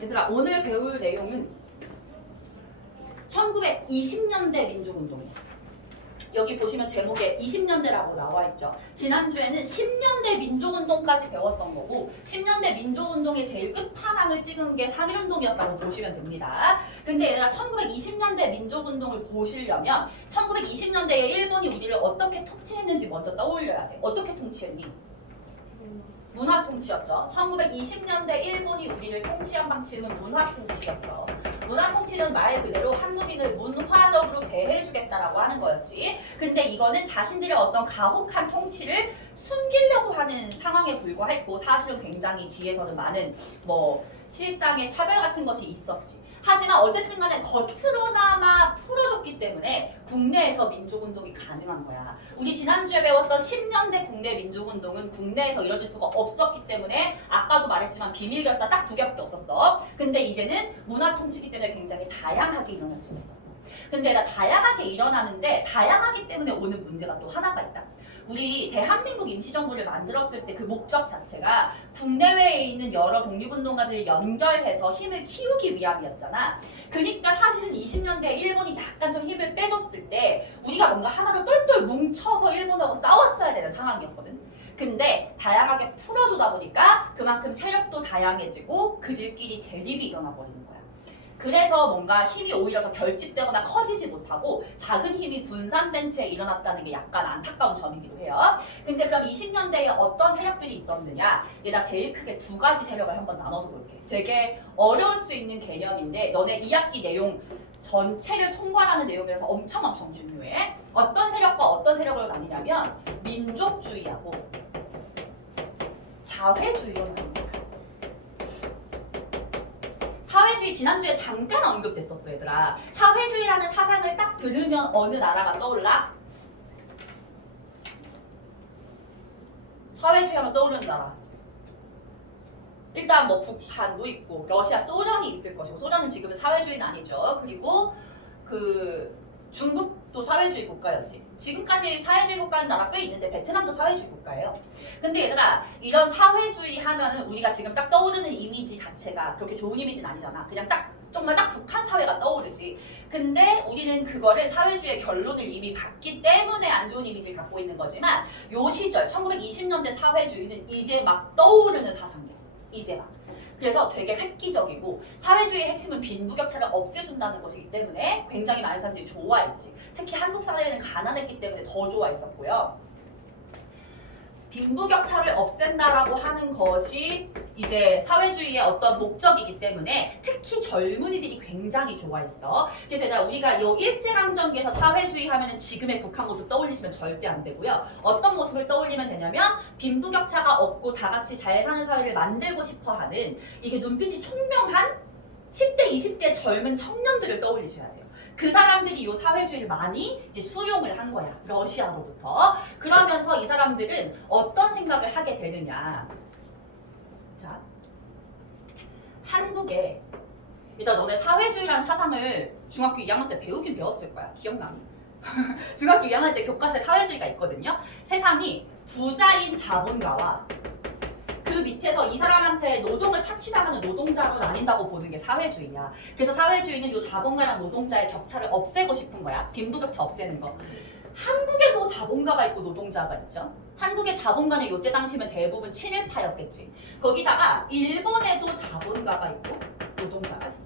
얘들아, 오늘 배울 내용은 1920년대 민족운동이야. 여기 보시면 제목에 20년대라고 나와 있죠. 지난주에는 10년대 민족운동까지 배웠던 거고 10년대 민족운동의 제일 끝판왕을 찍은 게 3.1운동이었다고 보시면 됩니다. 근데 얘들아 1920년대 민족운동을 보시려면 1920년대에 일본이 우리를 어떻게 통치했는지 먼저 떠올려야 돼. 어떻게 통치했니? 문화 통치였죠. 1920년대 일본이 우리를 통치한 방식은 문화 통치였어. 문화 통치는 말 그대로 한국인을 문화적으로 대해주겠다라고 하는 거였지. 근데 이거는 자신들의 어떤 가혹한 통치를 숨기려고 하는 상황에 불과했고 사실은 굉장히 뒤에서는 많은 실상의 차별 같은 것이 있었지. 하지만 어쨌든 간에 겉으로나마 풀어줬기 때문에 국내에서 민족운동이 가능한 거야. 우리 지난주에 배웠던 10년대 국내 민족운동은 국내에서 이뤄질 수가 없었기 때문에 아까도 말했지만 비밀결사 딱 2개밖에 없었어. 근데 이제는 문화 통치기 때문에 굉장히 다양하게 일어날 수가 있었어. 근데 다양하게 일어나는데 다양하기 때문에 오는 문제가 또 하나가 있다. 우리 대한민국 임시정부를 만들었을 때 그 목적 자체가 국내외에 있는 여러 독립운동가들을 연결해서 힘을 키우기 위함이었잖아. 그러니까 사실은 20년대에 일본이 약간 좀 힘을 빼줬을 때 우리가 뭔가 하나로 똘똘 뭉쳐서 일본하고 싸웠어야 되는 상황이었거든. 근데 다양하게 풀어주다 보니까 그만큼 세력도 다양해지고 그들끼리 대립이 일어나 버리는 거야. 그래서 뭔가 힘이 오히려 더 결집되거나 커지지 못하고 작은 힘이 분산된 채 일어났다는 게 약간 안타까운 점이기도 해요. 근데 그럼 20년대에 어떤 세력들이 있었느냐? 얘가 제일 크게 2가지 세력을 한번 나눠서 볼게. 되게 어려울 수 있는 개념인데 너네 2학기 내용 전체를 통과하는 내용에서 엄청 중요해. 어떤 세력과 어떤 세력으로 나뉘냐면 민족주의하고 사회주의로 나뉩니다. 사회주의 지난주에 잠깐 언급됐었어 얘들아. 사회주의라는 사상을 딱 들으면 어느 나라가 떠올라? 사회주의 하면 떠오르는 나라. 일단 북한도 있고 러시아, 소련이 있을 것이고 소련은 지금은 사회주의는 아니죠. 그리고 중국도 사회주의 국가였지. 지금까지 사회주의 국가인 나라 꽤 있는데 베트남도 사회주의 국가예요. 근데 얘들아 이런 사회주의 하면은 우리가 지금 딱 떠오르는 이미지 자체가 그렇게 좋은 이미지는 아니잖아. 그냥 정말 딱 북한 사회가 떠오르지. 근데 우리는 그거를 사회주의의 결론을 이미 봤기 때문에 안 좋은 이미지를 갖고 있는 거지만 요 시절 1920년대 사회주의는 이제 막 떠오르는 사상이었어. 이제 막. 그래서 되게 획기적이고 사회주의의 핵심은 빈부격차를 없애준다는 것이기 때문에 굉장히 많은 사람들이 좋아했지. 특히 한국 사회는 가난했기 때문에 더 좋아했었고요. 빈부격차를 없앤다라고 하는 것이 이제 사회주의의 어떤 목적이기 때문에 특히 젊은이들이 굉장히 좋아했어. 그래서 우리가 이 일제강점기에서 사회주의 하면은 지금의 북한 모습 떠올리시면 절대 안 되고요. 어떤 모습을 떠올리면 되냐면 빈부격차가 없고 다 같이 잘 사는 사회를 만들고 싶어 하는 이게 눈빛이 총명한 10대, 20대 젊은 청년들을 떠올리셔야 돼요. 그 사람들이 이 사회주의를 많이 이제 수용을 한 거야. 러시아로부터. 그러면서 이 사람들은 어떤 생각을 하게 되느냐. 자, 한국에 일단 너네 사회주의라는 사상을 중학교 2학년 때 배우긴 배웠을 거야. 기억나니? 중학교 2학년 때 교과서에 사회주의가 있거든요. 세상이 부자인 자본가와 그 밑에서 이 사람한테 노동을 착취당하는 노동자로 나뉜다고 보는 게 사회주의야. 그래서 사회주의는 이 자본가랑 노동자의 격차를 없애고 싶은 거야. 빈부격차 없애는 거. 한국에도 자본가가 있고 노동자가 있죠. 한국의 자본가는 이때 당시면 대부분 친일파였겠지. 거기다가 일본에도 자본가가 있고 노동자가 있어.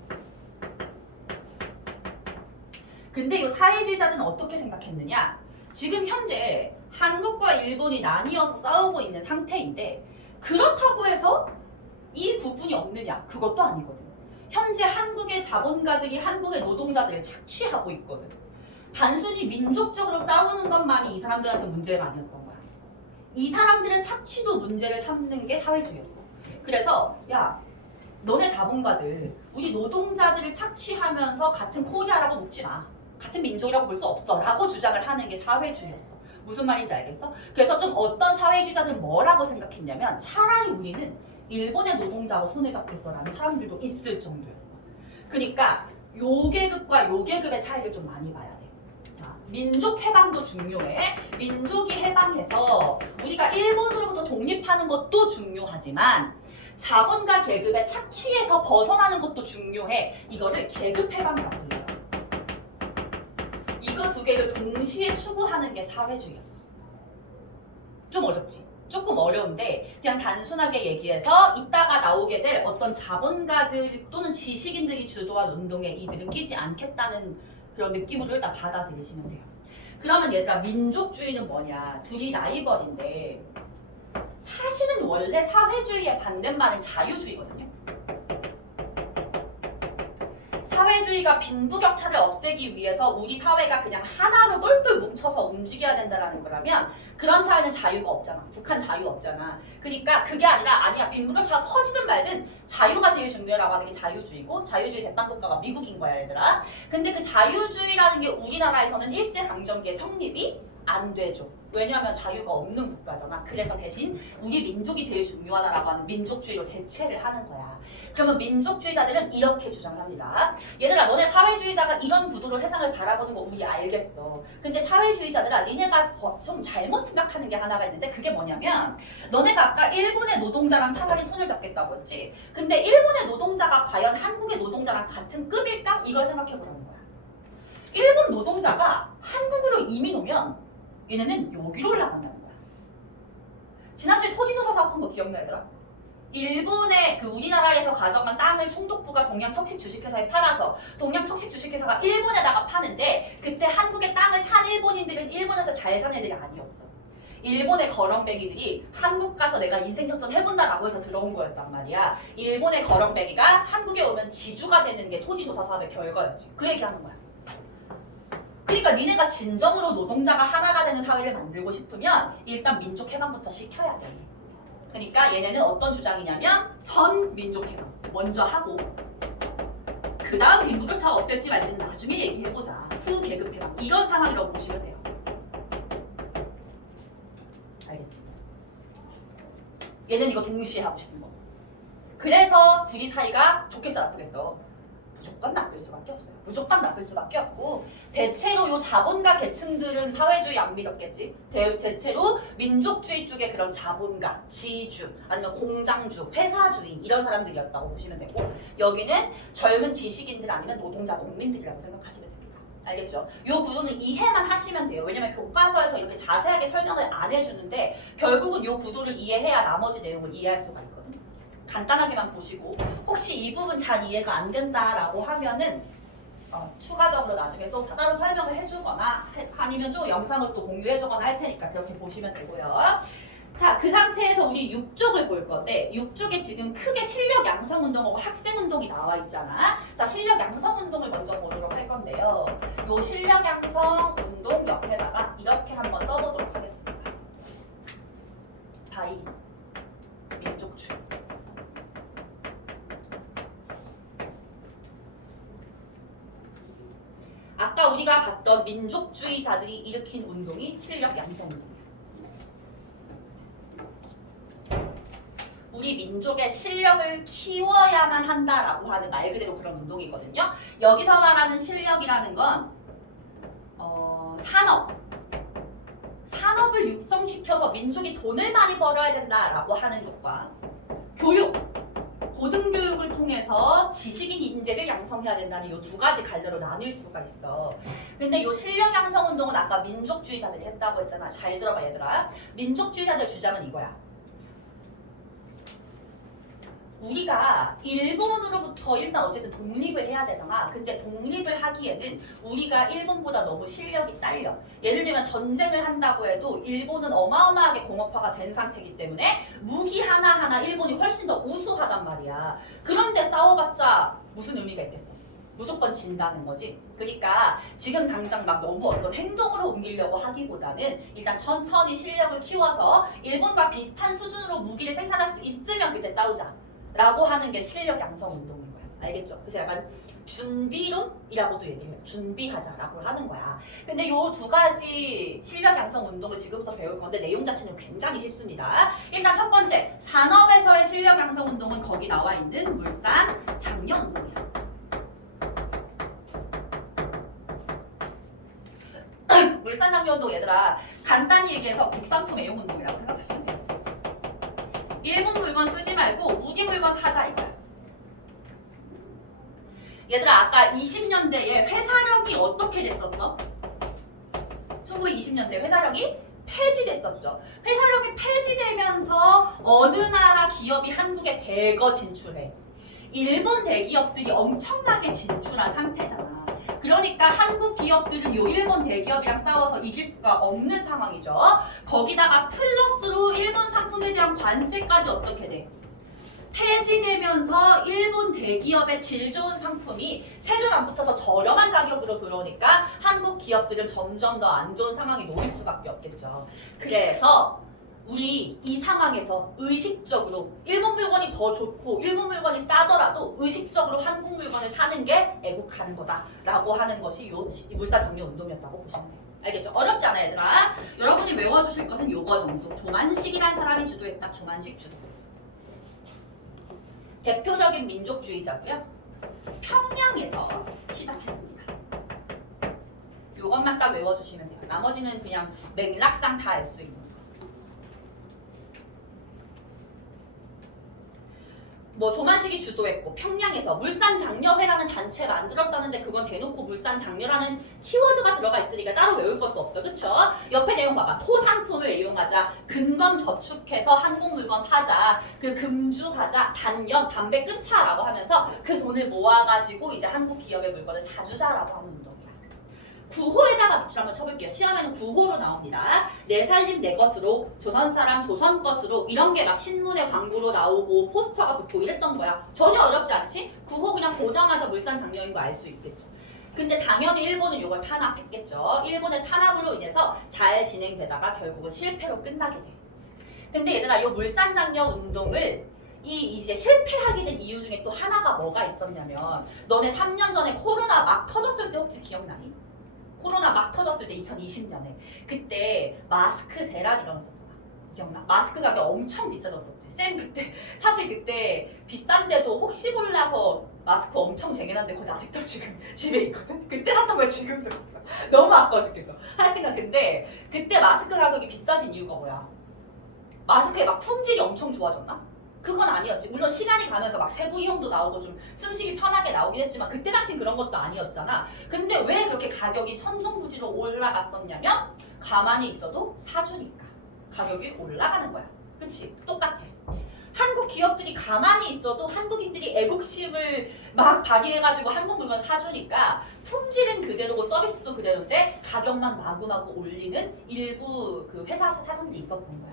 근데 이 사회주의자는 어떻게 생각했느냐? 지금 현재 한국과 일본이 나뉘어서 싸우고 있는 상태인데 그렇다고 해서 이 부분이 없느냐? 그것도 아니거든. 현재 한국의 자본가들이 한국의 노동자들을 착취하고 있거든. 단순히 민족적으로 싸우는 것만이 이 사람들한테 문제가 아니었던 거야. 이 사람들의 착취도 문제를 삼는 게 사회주의였어. 그래서 야, 너네 자본가들 우리 노동자들을 착취하면서 같은 코리아라고 묶지 마. 같은 민족이라고 볼 수 없어. 라고 주장을 하는 게 사회주의였어. 무슨 말인지 알겠어? 그래서 좀 어떤 사회주의자들은 뭐라고 생각했냐면 차라리 우리는 일본의 노동자와 손을 잡겠어 라는 사람들도 있을 정도였어. 그러니까 요 계급과 요 계급의 차이를 좀 많이 봐야 돼. 자, 민족 해방도 중요해. 민족이 해방해서 우리가 일본으로부터 독립하는 것도 중요하지만 자본가 계급의 착취에서 벗어나는 것도 중요해. 이거를 계급 해방이라고 불러요. 이거 두 개를 동시에 추구하는 게 사회주의였어. 좀 어렵지? 조금 어려운데 그냥 단순하게 얘기해서 이따가 나오게 될 어떤 자본가들 또는 지식인들이 주도한 운동에 이들은 끼지 않겠다는 그런 느낌으로 일단 받아들이시면 돼요. 그러면 얘들아, 민족주의는 뭐냐? 둘이 라이벌인데 사실은 원래 사회주의의 반대말은 자유주의거든요. 사회주의가 빈부격차를 없애기 위해서 우리 사회가 그냥 하나로 똘똘 뭉쳐서 움직여야 된다는 거라면 그런 사회는 자유가 없잖아. 북한 자유 없잖아. 그러니까 그게 아니라 아니야. 빈부격차가 커지든 말든 자유가 제일 중요하라고 하는 게 자유주의고 자유주의 대빵국가가 미국인 거야 얘들아. 근데 그 자유주의라는 게 우리나라에서는 일제강점기에 성립이 안 되죠. 왜냐하면 자유가 없는 국가잖아. 그래서 대신 우리 민족이 제일 중요하다라고 하는 민족주의로 대체를 하는 거야. 그러면 민족주의자들은 이렇게 주장합니다. 얘들아, 너네 사회주의자가 이런 구도로 세상을 바라보는 거 우리 알겠어. 근데 사회주의자들아, 니네가 좀 잘못 생각하는 게 하나가 있는데 그게 뭐냐면 너네가 아까 일본의 노동자랑 차라리 손을 잡겠다고 했지. 근데 일본의 노동자가 과연 한국의 노동자랑 같은 급일까? 이걸 생각해보라는 거야. 일본 노동자가 한국으로 이민 오면 얘네는 여기로 올라간다는 거야. 지난주에 토지조사 사건 거 기억나 얘들아? 일본의 그 우리나라에서 가져간 땅을 총독부가 동양척식 주식회사에 팔아서 동양척식 주식회사가 일본에다가 파는데 그때 한국의 땅을 산 일본인들은 일본에서 잘 산 애들이 아니었어. 일본의 거렁뱅이들이 한국 가서 내가 인생 역전 해본다라고 해서 들어온 거였단 말이야. 일본의 거렁뱅이가 한국에 오면 지주가 되는 게 토지조사 사업의 결과였지. 그 얘기하는 거야. 그러니까 니네가 진정으로 노동자가 하나가 되는 사회를 만들고 싶으면 일단 민족 해방부터 시켜야 돼. 그러니까 얘네는 어떤 주장이냐면 선민족 해방 먼저 하고 그 다음 빈부격차가 없앨지 말지는 나중에 얘기해보자. 후 계급 해방 이런 상황이라고 보시면 돼요. 알겠지? 얘는 이거 동시에 하고 싶은 거. 그래서 둘이 사이가 좋겠어 나쁘겠어? 무조건 나쁠 수밖에 없어요. 무조건 나쁠 수밖에 없고 대체로 요 자본가 계층들은 사회주의 안 믿었겠지. 대체로 민족주의 쪽에 그런 자본가, 지주, 아니면 공장주, 회사주의 이런 사람들이었다고 보시면 되고 여기는 젊은 지식인들 아니면 노동자, 농민들이라고 생각하시면 됩니다. 알겠죠? 요 구도는 이해만 하시면 돼요. 왜냐면 교과서에서 이렇게 자세하게 설명을 안 해주는데 결국은 요 구도를 이해해야 나머지 내용을 이해할 수가 있거든요. 간단하게만 보시고 혹시 이 부분 잘 이해가 안 된다라고 하면은 추가적으로 나중에 또 따로 설명을 해주거나 아니면 좀 영상을 또 공유해주거나 할 테니까 그렇게 보시면 되고요. 자, 그 상태에서 우리 6쪽을 볼 건데 6쪽에 지금 크게 실력 양성 운동하고 학생 운동이 나와 있잖아. 자, 실력 양성 운동을 먼저 보도록 할 건데요. 요 실력 양성 운동 옆에다가 이렇게 한번 써보도록 하겠습니다. 바이 민족주의. 아까 우리가 봤던 민족주의자들이 일으킨 운동이 실력 양성 운동이에요. 우리 민족의 실력을 키워야만 한다라고 하는 말 그대로 그런 운동이거든요. 여기서 말하는 실력이라는 건 산업을 육성시켜서 민족이 돈을 많이 벌어야 된다라고 하는 것과 교육, 고등교육을 통해서 지식인 인재를 양성해야 된다는 이 두 가지 갈래로 나뉠 수가 있어. 근데 이 실력 양성 운동은 아까 민족주의자들이 했다고 했잖아. 잘 들어봐 얘들아. 민족주의자들 주장은 이거야. 우리가 일본으로부터 일단 어쨌든 독립을 해야 되잖아. 근데 독립을 하기에는 우리가 일본보다 너무 실력이 딸려. 예를 들면 전쟁을 한다고 해도 일본은 어마어마하게 공업화가 된 상태이기 때문에 무기 하나하나 일본이 훨씬 더 우수하단 말이야. 그런데 싸워봤자 무슨 의미가 있겠어? 무조건 진다는 거지. 그러니까 지금 당장 막 너무 어떤 행동으로 옮기려고 하기보다는 일단 천천히 실력을 키워서 일본과 비슷한 수준으로 무기를 생산할 수 있으면 그때 싸우자 라고 하는 게 실력 양성 운동인 거야. 알겠죠? 그래서 약간 준비론이라고도 얘기를 해요. 준비하자라고 하는 거야. 근데 요 두 가지 실력 양성 운동을 지금부터 배울 건데 내용 자체는 굉장히 쉽습니다. 일단 첫 번째, 산업에서의 실력 양성 운동은 거기 나와 있는 물산 장려 운동이야. 물산 장려 운동 얘들아 간단히 얘기해서 국산품 애용 운동이라고 생각하시면 돼요. 일본 물건 쓰지 말고 우리 물건 사자 이거야. 얘들아 아까 20년대에 회사령이 어떻게 됐었어? 1920년대 회사령이 폐지됐었죠. 회사령이 폐지되면서 어느 나라 기업이 한국에 대거 진출해. 일본 대기업들이 엄청나게 진출한 상태잖아. 그러니까 한국 기업들은 요 일본 대기업이랑 싸워서 이길 수가 없는 상황이죠. 거기다가 플러스로 일본 상품에 대한 관세까지 어떻게 돼? 폐지되면서 일본 대기업의 질 좋은 상품이 세금 안 붙어서 저렴한 가격으로 들어오니까 한국 기업들은 점점 더 안 좋은 상황에 놓일 수밖에 없겠죠. 그래서 우리 이 상황에서 의식적으로 일본 물건이 더 좋고 일본 물건이 싸더라도 의식적으로 한국 물건을 사는 게 애국하는 거다라고 하는 것이 요 물산 정려 운동이었다고 보시면 돼요. 알겠죠? 어렵지 않아 얘들아. 여러분이 외워주실 것은 요거 정도. 조만식이란 사람이 주도했다. 조만식 주도. 대표적인 민족주의자고요. 평양에서 시작했습니다. 요것만 딱 외워주시면 돼요. 나머지는 그냥 맥락상 다 알 수 있는 거. 뭐 조만식이 주도했고 평양에서 물산장려회라는 단체가 만들었다는데 그건 대놓고 물산장려라는 키워드가 들어가 있으니까 따로 외울 것도 없어. 그쵸? 옆에 내용 봐봐. 토상품을 이용하자. 근검 저축해서 한국 물건 사자. 그 금주하자. 단연 담배 끊자라고 하면서 그 돈을 모아가지고 이제 한국 기업의 물건을 사주자라고 하는 운동이야. 구호에다가 밑줄 한번 쳐볼게요. 시험에는 구호로 나옵니다. 내 살림 내 것으로, 조선 사람 조선 것으로 이런 게 막 신문에 광고로 나오고 포스터가 붙고 이랬던 거야. 전혀 어렵지 않지? 구호 그냥 보자마자 물산장려인 거 알 수 있겠죠. 근데 당연히 일본은 이걸 탄압했겠죠. 일본의 탄압으로 인해서 잘 진행되다가 결국은 실패로 끝나게 돼. 근데 얘들아 이 물산장려 운동을 이제 실패하게 된 이유 중에 또 하나가 뭐가 있었냐면 너네 3년 전에 코로나 막 터졌을 때 혹시 기억나니? 코로나 막 터졌을 때 2020년에 그때 마스크 대란 일어났었잖아. 기억나? 마스크 가격 엄청 비싸졌었지. 쌤 그때 사실 그때 비싼데도 혹시 몰라서 마스크 엄청 쟁여놨는데 거기 아직도 지금 집에 있거든? 그때 샀던 걸 지금도 있어. 너무 아까워 죽겠어. 하여튼간 근데 그때 마스크 가격이 비싸진 이유가 뭐야? 마스크의 막 품질이 엄청 좋아졌나? 그건 아니었지. 물론 시간이 가면서 막 세부 이용도 나오고 좀 숨쉬기 편하게 나오긴 했지만 그때 당신 그런 것도 아니었잖아. 근데 왜 그렇게 가격이 천정부지로 올라갔었냐면 가만히 있어도 사주니까 가격이 올라가는 거야. 그치? 똑같아. 한국 기업들이 가만히 있어도 한국인들이 애국심을 막 발휘해가지고 한국 물건 사주니까 품질은 그대로고 서비스도 그대로인데 가격만 마구마구 올리는 일부 그 회사 사장들이 있었던 거야.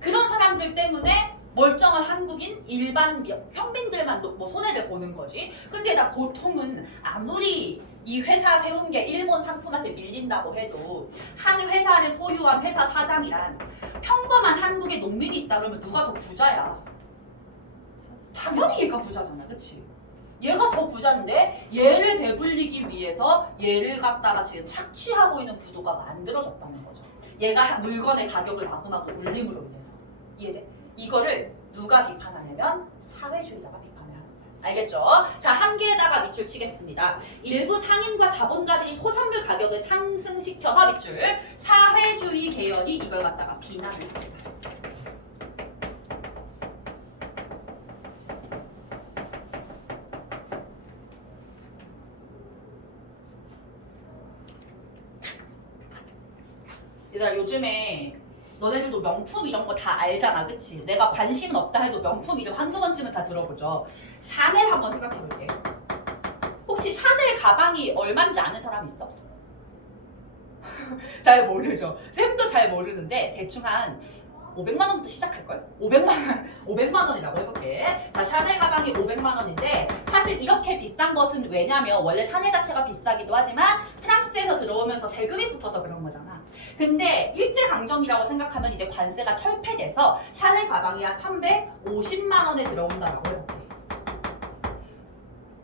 그런 사람들 때문에 멀쩡한 한국인 일반 평민들만 뭐 손해를 보는 거지. 근데 나 보통은 아무리 이 회사 세운 게 일본 상품한테 밀린다고 해도 한 회사를 소유한 회사 사장이란 평범한 한국의 농민이 있다 그러면 누가 더 부자야? 당연히 얘가 부자잖아. 그치? 얘가 더 부자인데 얘를 배불리기 위해서 얘를 갖다가 지금 착취하고 있는 구도가 만들어졌다는 거죠. 얘가 물건의 가격을 마구마구 올림으로 인해서. 이해돼? 이거를 누가 비판하냐면 사회주의자가 비판을 하는 거예요. 알겠죠? 자, 한 개에다가 밑줄 치겠습니다. 일부 상인과 자본가들이 토산물 가격을 상승시켜서 밑줄 사회주의 계열이 이걸 갖다가 비난을 합니다. 얘들아 요즘에 너네들도 명품 이런 거 다 알잖아. 그치? 내가 관심은 없다 해도 명품 이름 한두 번쯤은 다 들어보죠. 샤넬 한번 생각해 볼게. 혹시 샤넬 가방이 얼마인지 아는 사람 있어? 잘 모르죠. 쌤도 잘 모르는데 대충 한 500만 원부터 시작할걸? 500만 원이라고 해볼게. 자, 샤넬 가방이 500만 원인데 사실 이렇게 비싼 것은 왜냐면 원래 샤넬 자체가 비싸기도 하지만 프랑스에서 들어오면서 세금이 붙어서 그런 거잖아. 근데 일제강점기라고 생각하면 이제 관세가 철폐돼서 샤넬 가방이 한 350만 원에 들어온다라고 해볼게.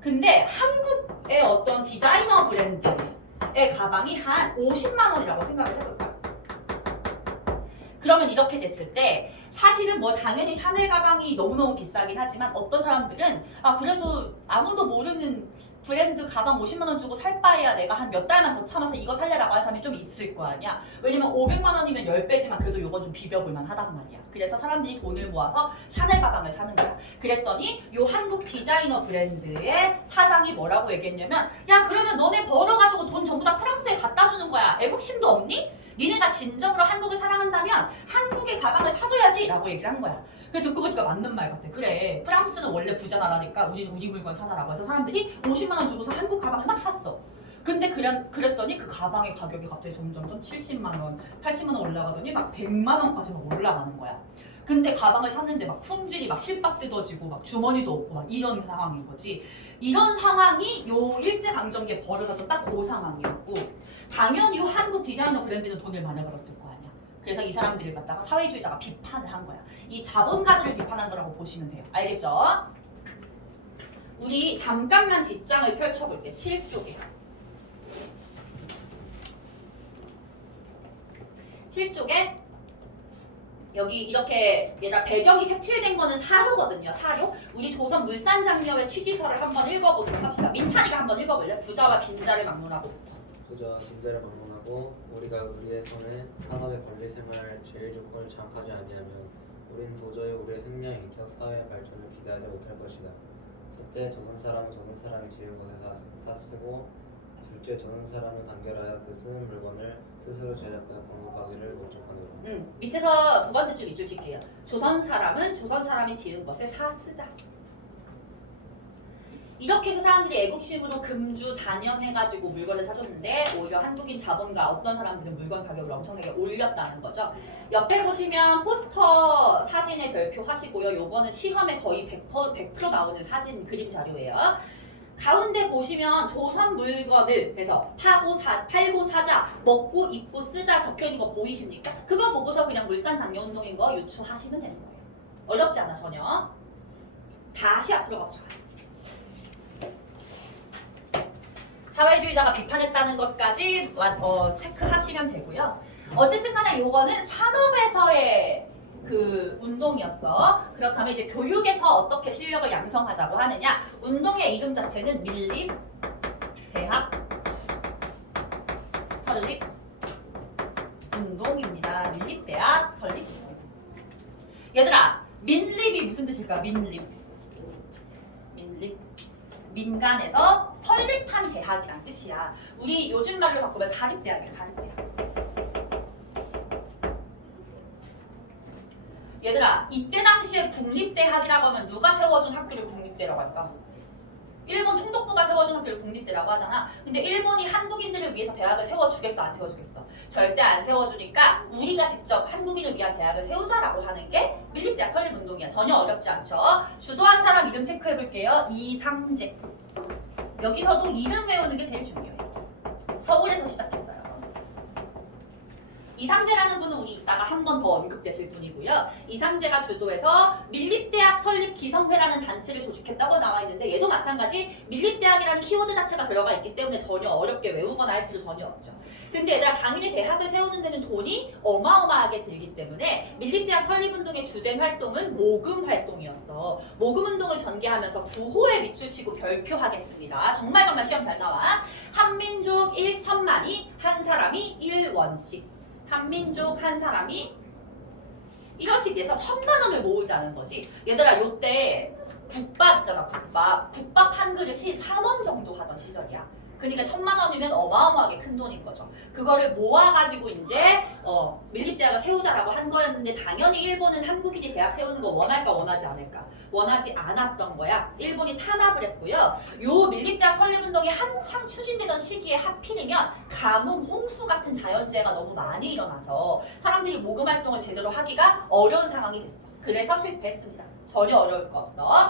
근데 한국의 어떤 디자이너 브랜드의 가방이 한 50만 원이라고 생각을 해볼까? 그러면 이렇게 됐을 때 사실은 뭐 당연히 샤넬 가방이 너무너무 비싸긴 하지만 어떤 사람들은 아 그래도 아무도 모르는 브랜드 가방 50만 원 주고 살 바에야 내가 한 몇 달만 더 참아서 이거 살래라고 하는 사람이 좀 있을 거 아니야. 왜냐면 500만 원이면 10배지만 그래도 이건 좀 비벼볼 만하단 말이야. 그래서 사람들이 돈을 모아서 샤넬 가방을 사는 거야. 그랬더니 요 한국 디자이너 브랜드의 사장이 뭐라고 얘기했냐면 야 그러면 너네 벌어가지고 돈 전부 다 프랑스에 갖다 주는 거야. 애국심도 없니? 니네가 진정으로 한국을 사랑한다면 한국의 가방을 사줘야지 라고 얘기를 한 거야. 그래 듣고 보니까 맞는 말 같아. 그래 프랑스는 원래 부자 나라니까 우리는 우리 물건 사자라고 해서 사람들이 50만 원 주고서 한국 가방을 막 샀어. 근데 그랬더니 그 가방의 가격이 갑자기 점점점 70만 원, 80만 원 올라가더니 막 100만 원까지 막 올라가는 거야. 근데 가방을 샀는데 막 품질이 막 실밥 뜯어지고 막 주머니도 없고 막 이런 상황인 거지. 이런 상황이 요 일제강점기에 벌어졌던 딱 그 상황이었고 당연히 요 한국 디자이너 브랜드는 돈을 많이 벌었을 거 아니야. 그래서 이 사람들을 갖다가 사회주의자가 비판을 한 거야. 이 자본가들을 비판한 거라고 보시면 돼요. 알겠죠? 우리 잠깐만 뒷장을 펼쳐볼게. 7쪽에. 7쪽에 여기 이렇게 얘가 배경이 색칠된 거는 사료거든요. 사료. 우리 조선 물산장려의 취지서를 한번 읽어보도록 합시다. 민찬이가 한번 읽어볼래? 부자와 빈자를 막론하고. 부자와 빈자를 막론하고 우리가 우리의 손에 산업의 권리 생활 제일 조건을 장악하지 아니하면 우리는 도저히 우리의 생명, 인격, 사회의 발전을 기대하지 못할 것이다. 첫째, 조선 사람은 조선 사람이 지은 것에 사쓰고 둘째, 조선 사람은 단결하여 그 쓰는 물건을 스스로 제작하여 공급하기를 목적하노라. 밑에서 두 번째 줄 이줄 칠게요. 조선 사람은 조선 사람이 지은 것을 사쓰자. 이렇게 해서 사람들이 애국심으로 금주 단연해가지고 물건을 사줬는데 오히려 한국인 자본가 어떤 사람들은 물건 가격을 엄청나게 올렸다는 거죠. 옆에 보시면 포스터 사진에 별표하시고요. 요거는 실험에 거의 100% 나오는 사진 그림 자료예요. 가운데 보시면 조선 물건을 그래서 팔고 사자, 먹고 입고 쓰자 적혀있는 거 보이십니까? 그거 보고서 그냥 물산장려운동인 거 유추하시면 되는 거예요. 어렵지 않아 전혀. 다시 앞으로 가보자. 사회주의자가 비판했다는 것까지 체크하시면 되고요. 어쨌든 간에 요거는 산업에서의 그 운동이었어. 그렇다면 이제 교육에서 어떻게 실력을 양성하자고 하느냐. 운동의 이름 자체는 밀립 대학 설립 운동입니다. 밀립 대학 설립 운동. 얘들아 민립이 무슨 뜻일까? 민립 민간에서 설립한 대학이란 뜻이야. 우리 요즘 말로 바꾸면 사립대학이야. 사립대학. 얘들아 이때 당시에 국립대학이라고 하면 누가 세워준 학교를 국립대라고 할까? 일본 총독부가 세워준 학교를 국립대라고 하잖아. 근데 일본이 한국인들을 위해서 대학을 세워주겠어? 안 세워주겠어? 절대 안 세워주니까 우리가 직접 한국인을 위한 대학을 세우자라고 하는 게 밀립대학 설립운동이야. 전혀 어렵지 않죠? 주도한 사람 이름 체크해볼게요. 이상재. 여기서도 이름 외우는 게 제일 중요해요. 서울에서 시작했어요. 이상재라는 분은 우리 이따가 한 번 더 언급되실 분이고요. 이상재가 주도해서 밀립대학 설립 기성회라는 단체를 조직했다고 나와 있는데 얘도 마찬가지 밀립대학이라는 키워드 자체가 들어가 있기 때문에 전혀 어렵게 외우거나 할 필요 전혀 없죠. 근데 얘들아 당연히 대학을 세우는 데는 돈이 어마어마하게 들기 때문에 밀립대학 설립운동의 주된 활동은 모금 활동이었어. 모금 운동을 전개하면서 구호에 밑줄 치고 별표하겠습니다. 정말 시험 잘 나와. 한민족 1천만이 한 사람이 1원씩. 한민족 한 사람이 1원씩 내서 1,000만 원을 모으자는 거지. 얘들아 요때 국밥 있잖아. 국밥 한 그릇이 3원 정도 하던 시절이야. 그러니까 1,000만 원이면 어마어마하게 큰 돈인 거죠. 그거를 모아가지고 이제 밀립대학을 세우자라고 한 거였는데 당연히 일본은 한국인이 대학 세우는 거 원할까 원하지 않을까? 원하지 않았던 거야. 일본이 탄압을 했고요. 요 밀립대학 설립운동이 한창 추진되던 시기에 하필이면 가뭄, 홍수 같은 자연재해가 너무 많이 일어나서 사람들이 모금 활동을 제대로 하기가 어려운 상황이 됐어. 그래서 실패했습니다. 전혀 어려울 거 없어.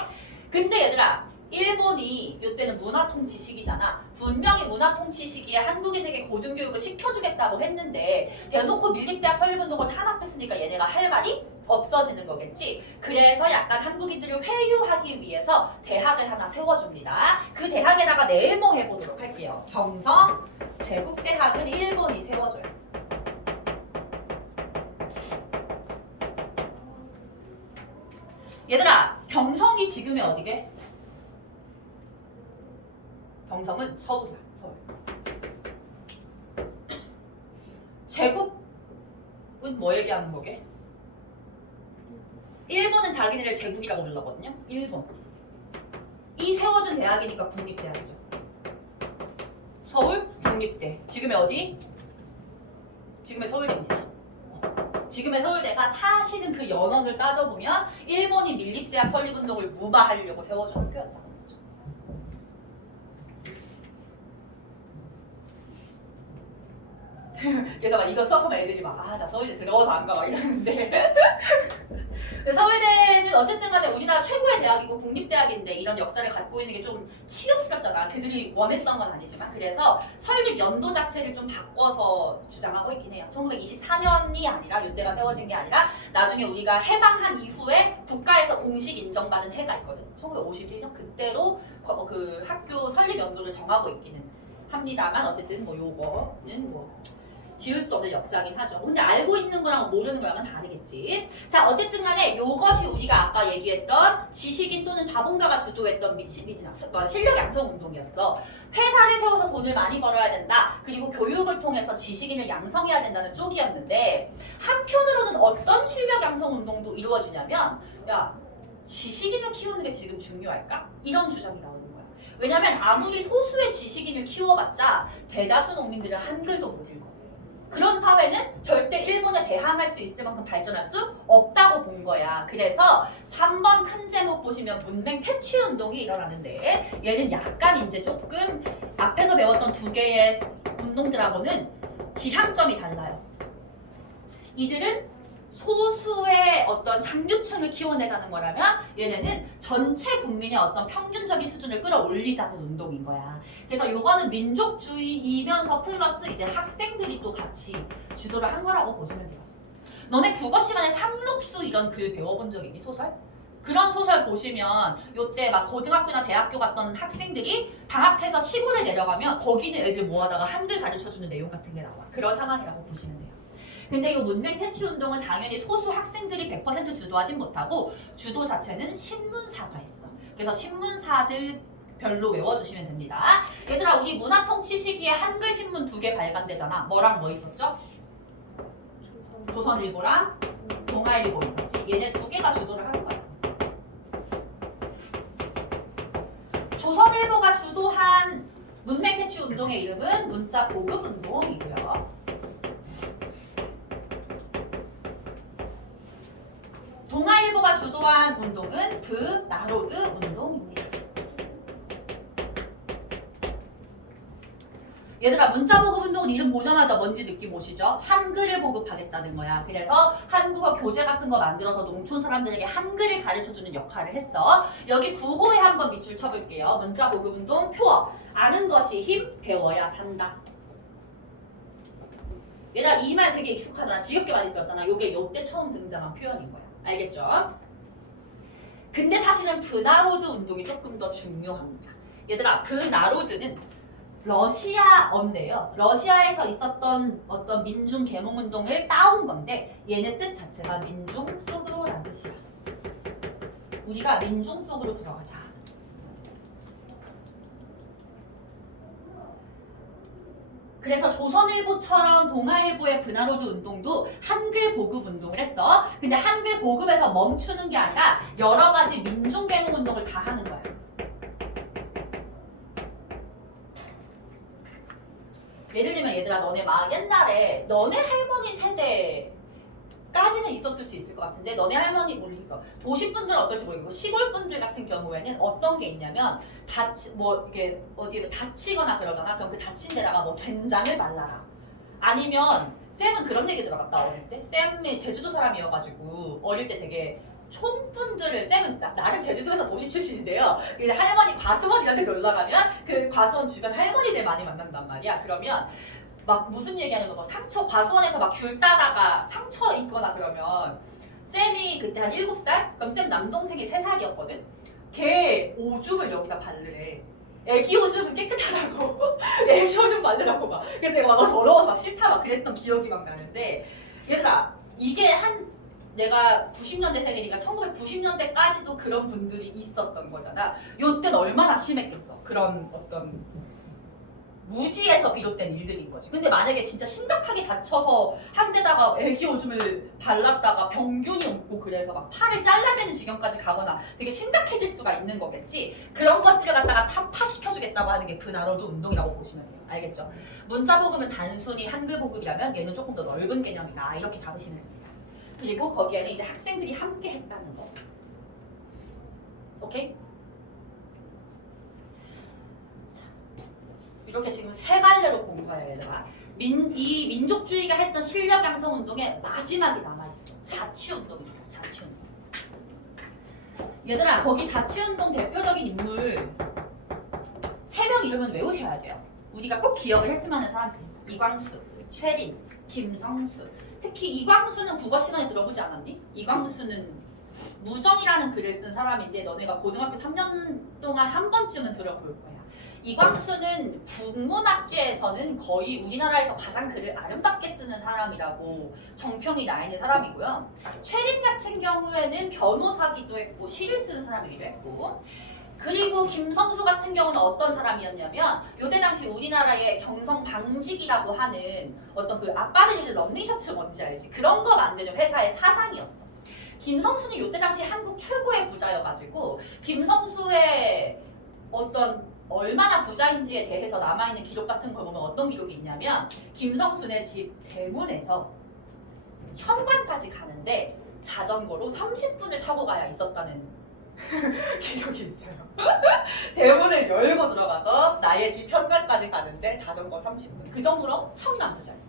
근데 얘들아 일본이 이때는 문화통치 시기잖아. 분명히 문화통치 시기에 한국인에게 고등교육을 시켜주겠다고 했는데 대놓고 밀립대학 설립운동을 탄압했으니까 얘네가 할 말이 없어지는 거겠지. 그래서 약간 한국인들을 회유하기 위해서 대학을 하나 세워줍니다. 그 대학에다가 네모해보도록 할게요. 경성 제국대학을 일본이 세워줘요. 얘들아 경성이 지금의 어디게? 경성은 서울이야. 서울. 제국은 뭐 얘기하는 거게? 일본은 자기네를 제국이라고 불렀거든요. 일본. 이 세워준 대학이니까 국립대학이죠. 서울 국립대. 지금의 어디? 지금의 서울대입니다. 지금의 서울대가 사실은 그 연원을 따져보면 일본이 밀립대학 설립운동을 무마하려고 세워준 학교였다는 거죠. 그래서 막 이거 수업하면 애들이 막 나 서울대 들어가서 안 가 막 이러는데 근데 서울대는 어쨌든 간에 우리나라 최고의 대학이고 국립대학인데 이런 역사를 갖고 있는 게 좀 치욕스럽잖아. 그들이 원했던 건 아니지만. 그래서 설립 연도 자체를 좀 바꿔서 주장하고 있긴 해요. 1924년이 아니라 이때가 세워진 게 아니라 나중에 우리가 해방한 이후에 국가에서 공식 인정받은 해가 있거든. 1951년 그때로 그 학교 설립 연도를 정하고 있기는 합니다만 어쨌든 뭐 요거는 뭐 지울 수 없는 역사긴 하죠. 근데 알고 있는 거랑 모르는 거랑은 다르겠지. 자, 어쨌든 간에 요것이 우리가 아까 얘기했던 지식인 또는 자본가가 주도했던 실력 양성 운동이었어. 회사를 세워서 돈을 많이 벌어야 된다. 그리고 교육을 통해서 지식인을 양성해야 된다는 쪽이었는데 한편으로는 어떤 실력 양성 운동도 이루어지냐면 야, 지식인을 키우는 게 지금 중요할까? 이런 주장이 나오는 거야. 왜냐면 아무리 소수의 지식인을 키워봤자 대다수 농민들은 한글도 못 읽어. 그런 사회는 절대 일본에 대항할 수 있을 만큼 발전할 수 없다고 본 거야. 그래서 3번 큰 제목 보시면 문맹 퇴치 운동이 일어나는데 얘는 약간 이제 조금 앞에서 배웠던 두 개의 운동들하고는 지향점이 달라요. 이들은 소수의 어떤 상류층을 키워내자는 거라면 얘네는 전체 국민의 어떤 평균적인 수준을 끌어올리자는 운동인 거야. 그래서 요거는 민족주의이면서 플러스 이제 학생들이 또 같이 주도를 한 거라고 보시면 돼요. 너네 국어 시간에 상록수 이런 글 배워본 적 있니? 소설? 그런 소설 보시면 요때 막 고등학교나 대학교 갔던 학생들이 방학해서 시골에 내려가면 거기는 애들 모아다가 한글 가르쳐주는 내용 같은 게 나와. 그런 상황이라고 보시면 돼요. 근데 이 문맹 퇴치 운동은 당연히 소수 학생들이 100% 주도하진 못하고 주도 자체는 신문사가 있어. 그래서 신문사들 별로 외워주시면 됩니다. 얘들아 우리 문화통치 시기에 한글 신문 2개 발간되잖아. 뭐랑 뭐 있었죠? 조선일보랑 동아일보 있었지. 얘네 2개가 주도를 하는 거야. 조선일보가 주도한 문맹 퇴치 운동의 이름은 문자 보급 운동이고요. 동아일보가 주도한 운동은 나로드 운동입니다. 얘들아 문자 보급 운동은 이름 보자마자 뭔지 느낌 오시죠? 한글을 보급하겠다는 거야. 그래서 한국어 교재 같은 거 만들어서 농촌 사람들에게 한글을 가르쳐주는 역할을 했어. 여기 9호에 한번 밑줄 쳐볼게요. 문자 보급 운동 표어. 아는 것이 힘, 배워야 산다. 얘들아 이 말 되게 익숙하잖아. 지겹게 많이 들었잖아. 요게 요때 처음 등장한 표현인 거야. 알겠죠? 근데 사실은 브나로드 운동이 조금 더 중요합니다. 얘들아 브나로드는 러시아어인데요. 러시아에서 있었던 어떤 민중 계몽 운동을 따온 건데 얘네 뜻 자체가 민중 속으로라는 뜻이야. 우리가 민중 속으로 들어가자. 그래서 조선일보처럼 동아일보의 브나로드 운동도 한글 보급 운동을 했어. 근데 한글 보급에서 멈추는 게 아니라 여러 가지 민중 계몽 운동을 다 하는 거야. 예를 들면 얘들아 너네 막 옛날에 너네 할머니 세대까지는 있었을 수 있을 것 같은데 너네 할머니 모르겠어. 도시분들은 어떨지 모르겠고 시골분들 같은 경우에는 어떤 게 있냐면 이게 어디에 다치거나 그러잖아. 그럼 그 다친 데다가 뭐 된장을 발라라. 아니면 쌤은 그런 얘기 들어봤다 어릴 때. 쌤이 제주도 사람이어가지고 어릴 때 되게 촌분들을 쌤은 나름 제주도에서 도시 출신인데요. 근데 할머니 과수원 이런 데 놀러 가면 그 과수원 주변 할머니들 많이 만난단 말이야. 그러면 막 무슨 얘기하는 거 상처 과수원에서 막 귤 따다가 상처 있거나 그러면 쌤이 그때 한 7살? 그럼 쌤 남동생이 3살이었거든? 걔 오줌을 여기다 바르래. 애기 오줌은 깨끗하다고 애기 오줌 바르라고 막. 그래서 내가 막 더러워서 싫다 막 그랬던 기억이 막 나는데 얘들아 이게 내가 90년대 생이니까 1990년대까지도 그런 분들이 있었던 거잖아. 요때는 얼마나 심했겠어. 그런 어떤 무지에서 비롯된 일들인 거지. 근데 만약에 진짜 심각하게 다쳐서 한 대다가 애기 오줌을 발랐다가 병균이 옵고 그래서 막 팔을 잘라내는 지경까지 가거나 되게 심각해질 수가 있는 거겠지. 그런 것들을 갖다가 타파시켜주겠다고 하는 게 분화로도 운동이라고 보시면 돼요. 알겠죠? 문자 보급은 단순히 한글 보급이라면 얘는 조금 더 넓은 개념이다. 이렇게 잡으시면 됩니다. 그리고 거기에는 이제 학생들이 함께 했다는 거. 오케이? 이렇게 지금 세 갈래로 본 거예요, 얘들아. 이 민족주의가 했던 실력 양성 운동의 마지막이 남아있어. 자치운동이에요, 자치운동. 얘들아, 거기 자치운동 대표적인 인물 3명 이름은 외우셔야 돼요. 우리가 꼭 기억을 했으면 하는 사람들. 이광수, 최린, 김성수. 특히 이광수는 국어 시간에 들어보지 않았니? 이광수는 무정이라는 글을 쓴 사람인데 너네가 고등학교 3년 동안 한 번쯤은 들어볼 거야. 이광수는 국문학계에서는 거의 우리나라에서 가장 글을 아름답게 쓰는 사람이라고 정평이 나 있는 사람이고요. 최린 같은 경우에는 변호사기도 했고 시를 쓰는 사람이기도 했고, 그리고 김성수 같은 경우는 어떤 사람이었냐면 요때 당시 우리나라의 경성방직이라고 하는 어떤 그 아빠들이 입는 런닝셔츠 뭔지 알지? 그런 거 만드는 회사의 사장이었어. 김성수는 요때 당시 한국 최고의 부자여가지고 김성수의 어떤 얼마나 부자인지에 대해서 남아있는 기록 같은 걸 보면 어떤 기록이 있냐면 김성순의 집 대문에서 현관까지 가는데 자전거로 30분을 타고 가야 있었다는 기록이 있어요. 대문을 열고 들어가서 나의 집 현관까지 가는데 자전거 30분. 그 정도로 엄청난 부자였어요.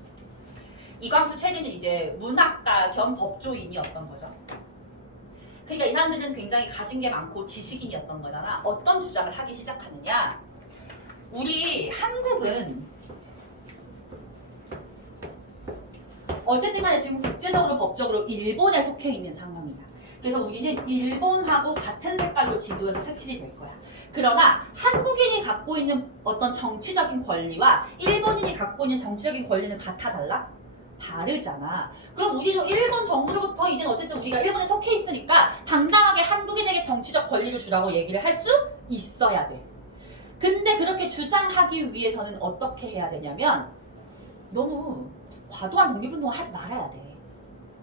이광수 최리는 이제 문학가 겸 법조인이었던 거죠. 그러니까 이 사람들은 굉장히 가진 게 많고 지식인이었던 거잖아. 어떤 주장을 하기 시작하느냐. 우리 한국은 어쨌든 간에 지금 국제적으로 법적으로 일본에 속해 있는 상황이야. 그래서 우리는 일본하고 같은 색깔로 지도에서 색칠이 될 거야. 그러나 한국인이 갖고 있는 어떤 정치적인 권리와 일본인이 갖고 있는 정치적인 권리는 같아 달라? 다르잖아. 그럼 우리도 일본 정부로부터 이제 어쨌든 우리가 일본에 속해 있으니까 당당하게 한국인에게 정치적 권리를 주라고 얘기를 할 수 있어야 돼. 근데 그렇게 주장하기 위해서는 어떻게 해야 되냐면 너무 과도한 독립운동을 하지 말아야 돼.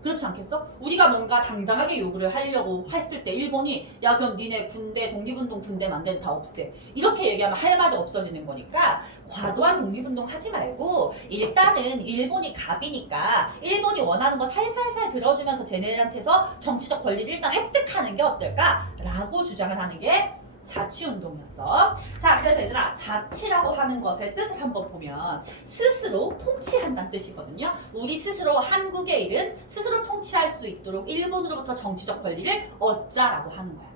그렇지 않겠어? 우리가 뭔가 당당하게 요구를 하려고 했을 때 일본이 야 그럼 니네 군대 독립운동 군대 만들면 다 없애 이렇게 얘기하면 할 말이 없어지는 거니까 과도한 독립운동 하지 말고 일단은 일본이 갑이니까 일본이 원하는 거 살살살 들어주면서 쟤네들한테서 정치적 권리를 일단 획득하는 게 어떨까? 라고 주장을 하는 게 자치운동이었어. 자, 그래서 얘들아 자치라고 하는 것의 뜻을 한번 보면 스스로 통치한다는 뜻이거든요. 우리 스스로 한국의 일은 스스로 통치할 수 있도록 일본으로부터 정치적 권리를 얻자라고 하는 거야.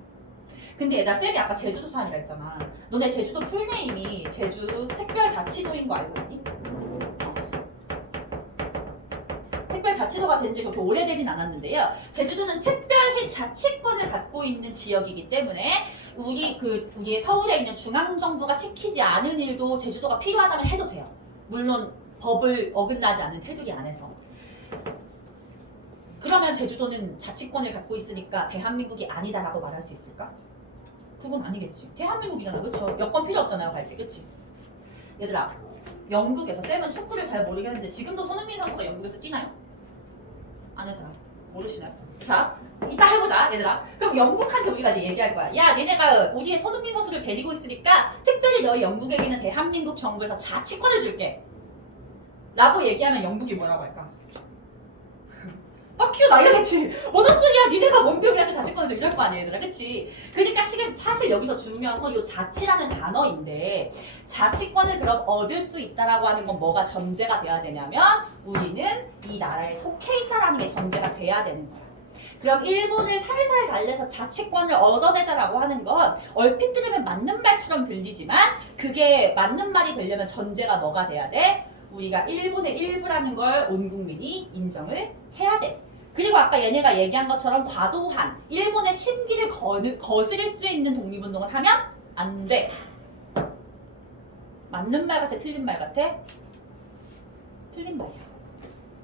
근데 얘들아 쌤이 아까 제주도 사람이라 했잖아. 너네 제주도 풀네임이 제주 특별자치도인 거 알고 있니? 특별자치도가 된 지 그렇게 오래되진 않았는데요. 제주도는 특별히 자치권을 갖고 있는 지역이기 때문에 우리의 서울에 있는 중앙정부가 시키지 않은 일도 제주도가 필요하다면 해도 돼요. 물론 법을 어긋나지 않는 테두리 안에서. 그러면 제주도는 자치권을 갖고 있으니까 대한민국이 아니다라고 말할 수 있을까? 그건 아니겠지. 대한민국이잖아, 그렇죠? 여권 필요 없잖아요, 갈 때, 그렇지? 얘들아, 영국에서 쌤은 축구를 잘 모르겠는데 지금도 손흥민 선수가 영국에서 뛰나요? 아는 사람 모르시나요? 자, 이따 해보자 얘들아. 그럼 영국한테 우리가 이제 얘기할 거야. 야 얘네가 우리의 손흥민 선수를 데리고 있으니까 특별히 너희 영국에게는 대한민국 정부에서 자치권을 줄게 라고 얘기하면 영국이 뭐라고 할까? 빡큐 나 이러겠지. 뭔 소리야 니네가 뭔데 우리한테 자치권을 줘 이럴 거 아니야 얘들아, 그치? 그러니까 지금 사실 여기서 중요한 건 요 자치라는 단어인데 자치권을 그럼 얻을 수 있다라고 하는 건 뭐가 전제가 돼야 되냐면 우리는 이 나라에 속해 있다라는 게 전제가 돼야 되는 거야. 그럼 일본을 살살 달래서 자치권을 얻어내자라고 하는 건 얼핏 들으면 맞는 말처럼 들리지만 그게 맞는 말이 되려면 전제가 뭐가 돼야 돼? 우리가 일본의 일부라는 걸 온 국민이 인정을 해야 돼. 그리고 아까 얘네가 얘기한 것처럼 과도한 일본의 심기를 거스릴 수 있는 독립운동을 하면 안 돼. 맞는 말 같아? 틀린 말 같아? 틀린 말이야.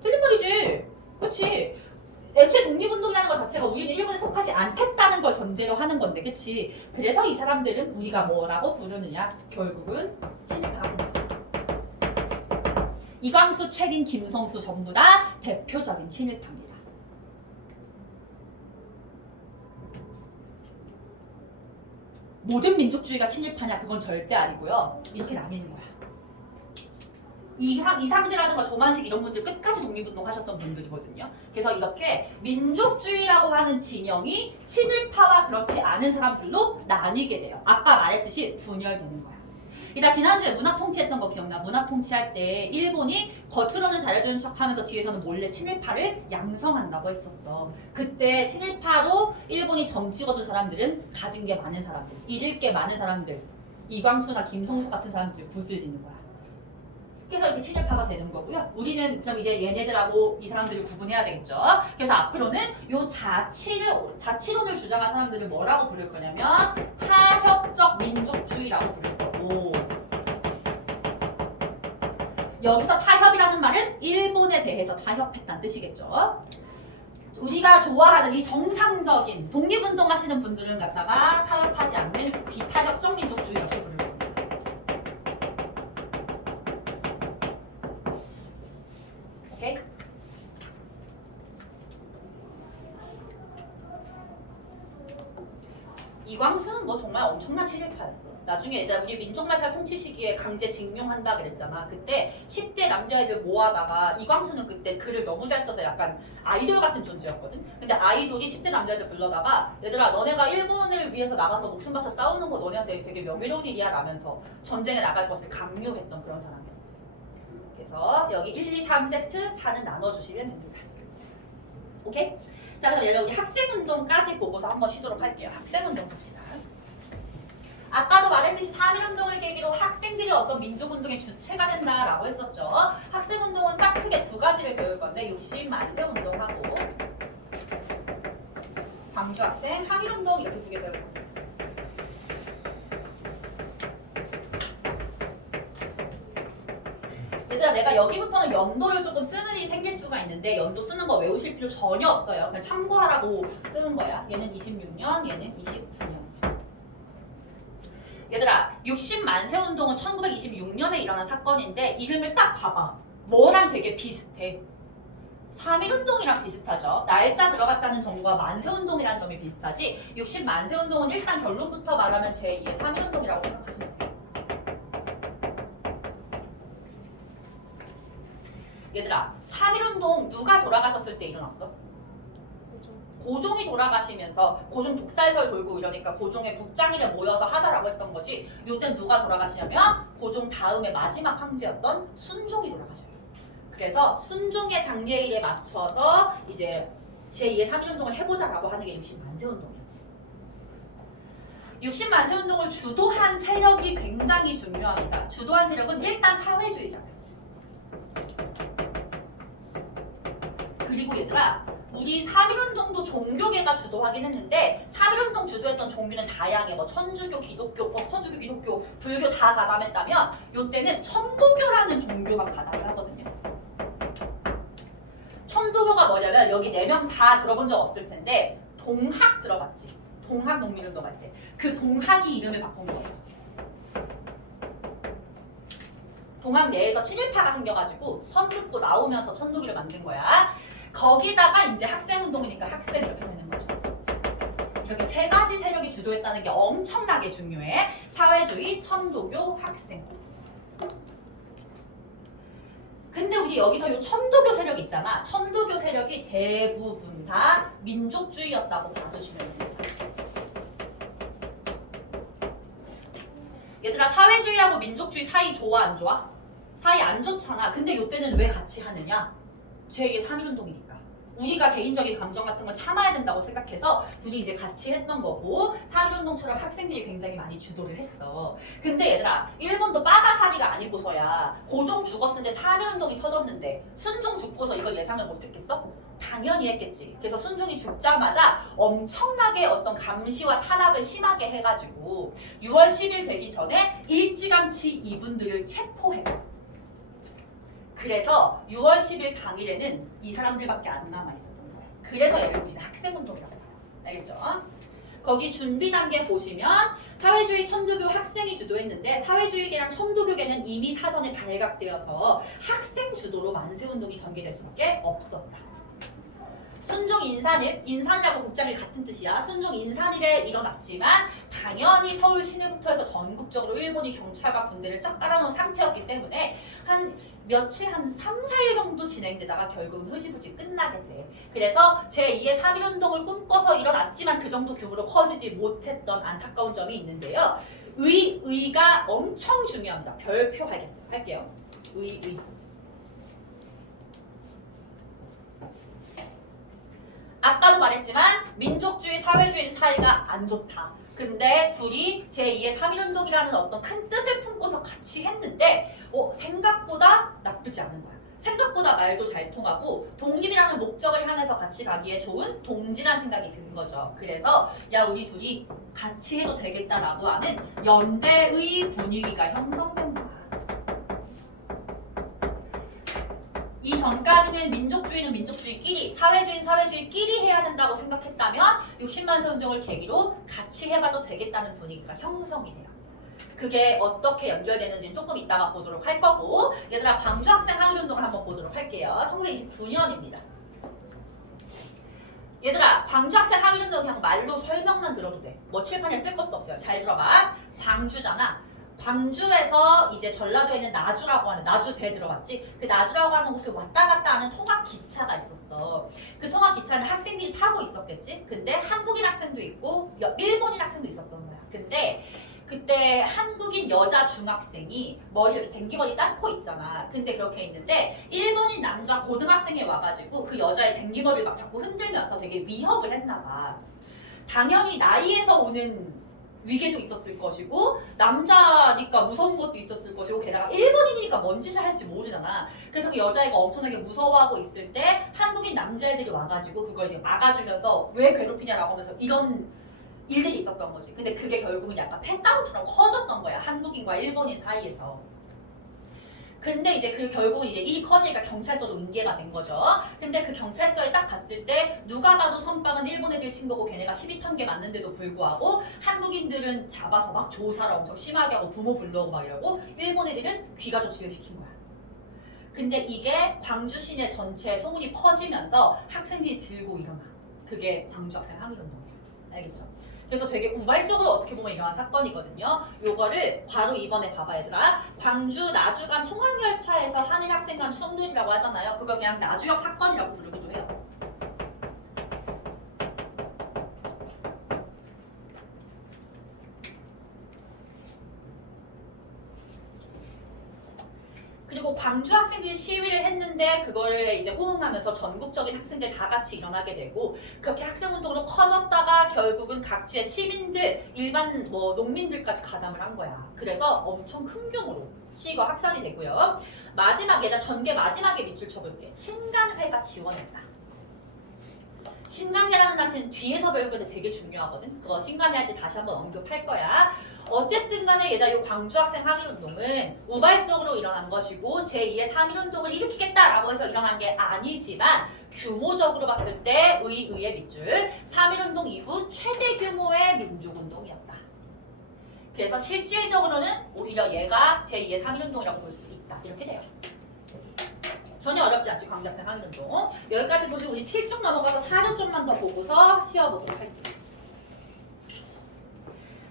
틀린 말이지. 그치? 애초에 독립운동이라는 것 자체가 우리는 일본에 속하지 않겠다는 걸 전제로 하는 건데, 그치? 그래서 이 사람들은 우리가 뭐라고 부르느냐? 결국은 친일파군. 이광수, 최빈, 김성수 전부 다 대표적인 친일파입니다. 모든 민족주의가 친일파냐? 그건 절대 아니고요. 이렇게 나뉘는 거야. 이상재라든가 조만식 이런 분들 끝까지 독립운동 하셨던 분들이거든요. 그래서 이렇게 민족주의라고 하는 진영이 친일파와 그렇지 않은 사람들로 나뉘게 돼요. 아까 말했듯이 분열되는 거야. 일단 지난주에 문학 통치했던 거 기억나? 문학 통치할 때 일본이 겉으로는 잘해주는 척하면서 뒤에서는 몰래 친일파를 양성한다고 했었어. 그때 친일파로 일본이 정치 거둔 사람들은 가진 게 많은 사람들, 잃을 게 많은 사람들, 이광수나 김성수 같은 사람들이 구슬리는 거야. 그래서 이렇게 친일파가 되는 거고요. 우리는 그럼 이제 얘네들하고 이 사람들을 구분해야 되겠죠. 그래서 앞으로는 요 자치론을 주장한 사람들을 뭐라고 부를 거냐면 타협적 민족주의라고 부를 거고, 여기서 타협이라는 말은 일본에 대해서 타협했다는 뜻이겠죠. 우리가 좋아하는 이 정상적인 독립운동 하시는 분들은 갖다가 타협하지 않는 비타협적 민족주의라고 부를 거예요. 오케이? 이광수는 뭐 정말 엄청난 친일파였어. 나중에 얘들아 우리 민족말살 통치 시기에 강제 징용한다 그랬잖아. 그때 10대 남자애들 모아다가 이광수는 그때 글을 너무 잘 써서 약간 아이돌 같은 존재였거든. 근데 아이돌이 10대 남자애들 불러다가 얘들아 너네가 일본을 위해서 나가서 목숨 바쳐 싸우는 거 너네한테 되게 명예로운 일이야 라면서 전쟁에 나갈 것을 강요했던 그런 사람이었어요. 그래서 여기 1, 2, 3세트 4는 나눠주시면 됩니다. 오케이? 자 그럼 얘들아 우리 학생운동까지 보고서 한번 쉬도록 할게요. 학생운동 봅시다. 아까도 말했듯이 3.1운동을 계기로 학생들이 어떤 민족운동의 주체가 된다라고 했었죠. 학생운동은 딱 크게 두 가지를 배울 건데 60만세운동하고 광주학생, 항일운동 이렇게 두 개 배울 겁니다. 얘들아 내가 여기부터는 연도를 조금 쓰는 일이 생길 수가 있는데 연도 쓰는 거 외우실 필요 전혀 없어요. 그냥 참고하라고 쓰는 거야. 얘는 26년, 얘는 29년. 얘들아 60만세운동은 1926년에 일어난 사건인데 이름을 딱 봐봐. 뭐랑 되게 비슷해. 3.1운동이랑 비슷하죠. 날짜 들어갔다는 점과 만세운동이라는 점이 비슷하지. 60만세운동은 일단 결론부터 말하면 제2의 3.1운동이라고 생각하시면 돼요. 얘들아 3.1운동 누가 돌아가셨을 때 일어났어? 고종이 돌아가시면서 고종 독살설 돌고 이러니까 고종의 국장일에 모여서 하자라고 했던 거지. 요때 누가 돌아가시냐면 고종 다음에 마지막 황제였던 순종이 돌아가셔요. 그래서 순종의 장례일에 맞춰서 이제 제2의 3.1운동을 해보자라고 하는 게 60만세운동이었어요. 60만세운동을 주도한 세력이 굉장히 중요합니다. 주도한 세력은 일단 사회주의자들. 그리고 얘들아 우리 3.1운동도 종교계가 주도하긴 했는데 3.1운동 주도했던 종교는 다양해. 뭐 천주교, 기독교, 불교 다 가담했다면 요때는 천도교라는 종교가 가담을 하거든요. 천도교가 뭐냐면 여기 4명 다 들어본 적 없을 텐데 동학 들어봤지? 동학 농민운동 할 때 그 동학이 이름을 바꾼 거예요. 동학 내에서 친일파가 생겨가지고 선 긋고 나오면서 천도교를 만든 거야. 거기다가 이제 학생운동이니까 학생 이렇게 되는 거죠. 이렇게 세 가지 세력이 주도했다는 게 엄청나게 중요해. 사회주의, 천도교, 학생. 근데 우리 여기서 요 천도교 세력 있잖아. 천도교 세력이 대부분 다 민족주의였다고 봐주시면 됩니다. 얘들아 사회주의하고 민족주의 사이 좋아 안 좋아? 사이 안 좋잖아. 근데 요때는 왜 같이 하느냐? 제2의 3.1운동이니까. 우리가 개인적인 감정 같은 걸 참아야 된다고 생각해서 둘이 이제 같이 했던 거고 3.1운동처럼 학생들이 굉장히 많이 주도를 했어. 근데 얘들아 일본도 빠가사리가 아니고서야 고종 죽었을 때 3.1운동이 터졌는데 순종 죽고서 이걸 예상을 못했겠어? 당연히 했겠지. 그래서 순종이 죽자마자 엄청나게 어떤 감시와 탄압을 심하게 해가지고 6월 10일 되기 전에 일찌감치 이분들을 체포해. 그래서 6월 10일 당일에는 이 사람들밖에 안 남아있었던 거야. 그래서 얘를 우리는 학생운동이라고 해요. 알겠죠? 거기 준비 단계 보시면 사회주의 천도교 학생이 주도했는데 사회주의계랑 천도교계는 이미 사전에 발각되어서 학생 주도로 만세운동이 전개될 수밖에 없었다. 순종 인산일, 인산이라고 국장일 같은 뜻이야. 순종 인산일에 일어났지만 당연히 서울 시내부터 해서 전국적으로 일본이 경찰과 군대를 쫙 깔아놓은 상태였기 때문에 한 며칠, 한 3, 4일 정도 진행되다가 결국은 흐지부지 끝나게 돼. 그래서 제2의 3.1운동을 꿈꿔서 일어났지만 그 정도 규모로 커지지 못했던 안타까운 점이 있는데요. 의가 엄청 중요합니다. 별표 할게요. 의. 아까도 말했지만 민족주의, 사회주의 사이가 안 좋다. 근데 둘이 제2의 3.1운동이라는 어떤 큰 뜻을 품고서 같이 했는데 생각보다 나쁘지 않은 거야. 생각보다 말도 잘 통하고 독립이라는 목적을 향해서 같이 가기에 좋은 동지란 생각이 든 거죠. 그래서 야 우리 둘이 같이 해도 되겠다라고 하는 연대의 분위기가 형성된 거야. 이전까지는 민족주의는 민족주의끼리, 사회주의는 사회주의끼리 해야 된다고 생각했다면 60만 세 운동을 계기로 같이 해봐도 되겠다는 분위기가 형성이 돼요. 그게 어떻게 연결되는지는 조금 이따가 보도록 할 거고 얘들아 광주 학생 항일운동을 한번 보도록 할게요. 1929년입니다. 얘들아 광주 학생 항일운동 그냥 말로 설명만 들어도 돼. 뭐 칠판에 쓸 것도 없어요. 잘 들어봐. 광주잖아. 광주에서 이제 전라도에 있는 나주라고 하는 나주 배 들어봤지? 그 나주라고 하는 곳을 왔다 갔다 하는 통학 기차가 있었어. 그 통학 기차는 학생들이 타고 있었겠지? 근데 한국인 학생도 있고 일본인 학생도 있었던 거야. 근데 그때 한국인 여자 중학생이 머리 이렇게 댕기머리 닦고 있잖아. 근데 그렇게 있는데 일본인 남자 고등학생이 와가지고 그 여자의 댕기머리를 막 자꾸 흔들면서 되게 위협을 했나 봐. 당연히 나이에서 오는 위계도 있었을 것이고 남자니까 무서운 것도 있었을 것이고 게다가 일본인이니까 뭔 짓을 할지 모르잖아. 그래서 그 여자애가 엄청나게 무서워하고 있을 때 한국인 남자애들이 와가지고 그걸 이제 막아주면서 왜 괴롭히냐라고 하면서 이런 일들이 있었던 거지. 근데 그게 결국은 약간 패싸움처럼 커졌던 거야. 한국인과 일본인 사이에서. 근데 이제 그 결국은 이제 일이 커지니까 경찰서로 응계가 된 거죠. 근데 그 경찰서에 딱 갔을 때 누가 봐도 선빵은 일본 애들 친 거고 걔네가 12턴 맞는데도 불구하고 한국인들은 잡아서 막 조사를 엄청 심하게 하고 부모 불러오고 막 이러고 일본 애들은 귀가 조치를 시킨 거야. 근데 이게 광주 시내 전체에 소문이 퍼지면서 학생들이 들고 일어나. 그게 광주 학생 항일운동이야. 알겠죠? 그래서 되게 우발적으로 어떻게 보면 일어난 사건이거든요. 요거를 바로 이번에 봐봐 얘들아. 광주 나주 간 통학열차에서 한일 학생 간 충돌이라고 하잖아요. 그걸 그냥 나주역 사건이라고 부르기도 해요. 그리고 광주 학생들이 시위를 했는데 그거를 이제 호응하면서 전국적인 학생들 다 같이 일어나게 되고 그렇게 학생운동으로 커졌다가 결국은 각지의 시민들, 일반 뭐 농민들까지 가담을 한 거야. 그래서 엄청 큰 규모로 시위가 확산이 되고요. 마지막에 전개 마지막에 밑줄 쳐볼게. 신간회가 지원했다. 신간회라는 단체는 뒤에서 배울 건데 되게 중요하거든. 그거 신간회 할 때 다시 한번 언급할 거야. 어쨌든 간에 얘다 이 광주 학생 항일운동은 우발적으로 일어난 것이고 제2의 3.1운동을 일으키겠다라고 해서 일어난 게 아니지만 규모적으로 봤을 때 의의 밑줄 3.1운동 이후 최대 규모의 민족운동이었다. 그래서 실질적으로는 오히려 얘가 제2의 3.1운동이라고 볼 수 있다. 이렇게 돼요. 전혀 어렵지 않지 광주 학생 항일운동. 여기까지 보시고 우리 7쪽 넘어가서 4쪽 좀만 더 보고서 쉬어보도록 할게요.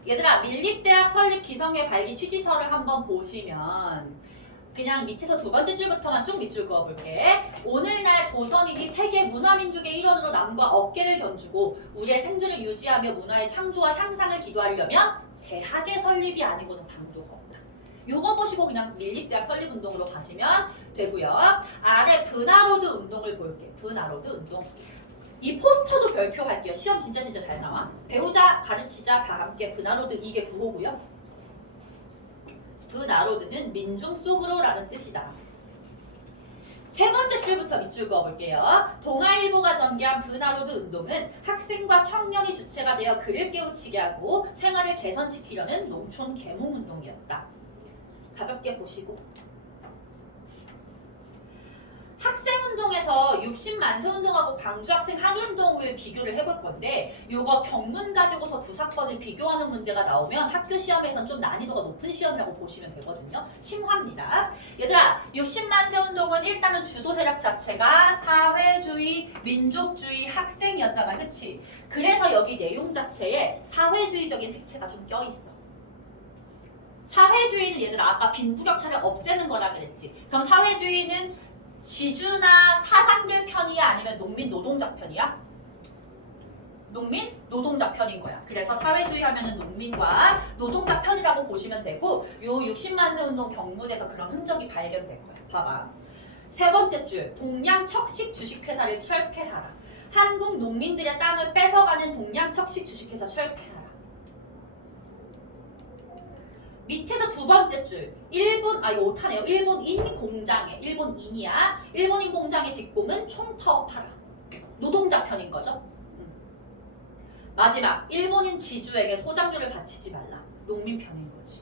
얘들아 밀립대학 설립 기성회 발기 취지서를 한번 보시면 그냥 밑에서 두 번째 줄부터만 쭉 밑줄 그어볼게. 오늘날 조선인이 세계 문화민족의 일원으로 남과 어깨를 견주고 우리의 생존을 유지하며 문화의 창조와 향상을 기도하려면 대학의 설립이 아니고는 방도가 없다. 요거 보시고 그냥 밀립대학 설립운동으로 가시면 되고요. 아래 브나로드 운동을 볼게. 브나로드 운동. 이 포스터도 별표할게요. 시험 진짜 잘 나와. 배우자, 가르치자 다 함께 브나로드 이게 구호고요. 브나로드는 민중 속으로라는 뜻이다. 세 번째 줄부터 밑줄 그어볼게요. 동아일보가 전개한 브나로드 운동은 학생과 청년이 주체가 되어 글을 깨우치게 하고 생활을 개선시키려는 농촌 계몽 운동이었다. 가볍게 보시고 학생 학생운동에서 60만세운동하고 광주학생 항일운동을 비교를 해볼 건데 요거 경문 가지고서 두 사건을 비교하는 문제가 나오면 학교 시험에선 좀 난이도가 높은 시험이라고 보시면 되거든요. 심화입니다. 얘들아 60만세운동은 일단은 주도 세력 자체가 사회주의, 민족주의, 학생이었잖아. 그치? 그래서 여기 내용 자체에 사회주의적인 색채가 좀 껴있어. 사회주의는 얘들아 아까 빈부격차를 없애는 거라 그랬지. 그럼 사회주의는 지주나 사장들 편이야 아니면 농민 노동자 편이야? 농민 노동자 편인 거야. 그래서 사회주의 하면은 농민과 노동자 편이라고 보시면 되고 요 60만세 운동 경문에서 그런 흔적이 발견될 거야. 봐봐. 세 번째 줄 동양 척식 주식회사를 철폐하라. 한국 농민들의 땅을 뺏어가는 동양 척식 주식회사 철폐하라. 밑에서 두 번째 줄 일본 이거 오타네요. 일본인 공장의 일본인 공장의 직공은 총파업하라. 노동자 편인 거죠. 마지막 일본인 지주에게 소장료를 바치지 말라. 농민 편인 거지.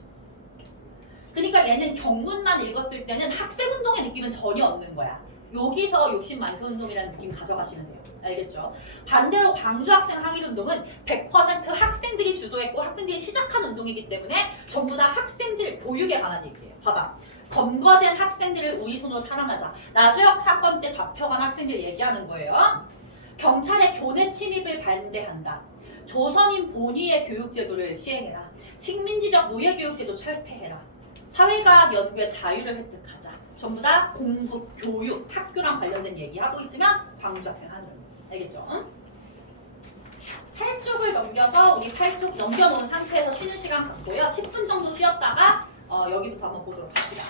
그러니까 얘는 경문만 읽었을 때는 학생운동의 느낌은 전혀 없는 거야. 여기서 60만세 운동이라는 느낌 가져가시면 돼요. 알겠죠? 반대로 광주 학생 항일운동은 100% 학생들이 주도했고 학생들이 시작한 운동이기 때문에 전부 다 학생들 교육에 관한 얘기예요. 봐봐. 검거된 학생들을 우리 손으로 탈환하자. 나주역 사건 때 잡혀간 학생들 얘기하는 거예요. 경찰의 교내 침입을 반대한다. 조선인 본위의 교육제도를 시행해라. 식민지적 노예교육제도 철폐해라. 사회과학 연구의 자유를 획득하자. 전부 다 공부, 교육, 학교랑 관련된 얘기하고 있으면 광주 학생 하는. 알겠죠? 응? 8쪽을 넘겨서 우리 8쪽 넘겨놓은 상태에서 쉬는 시간 갖고요. 10분 정도 쉬었다가 여기부터 한번 보도록 합시다.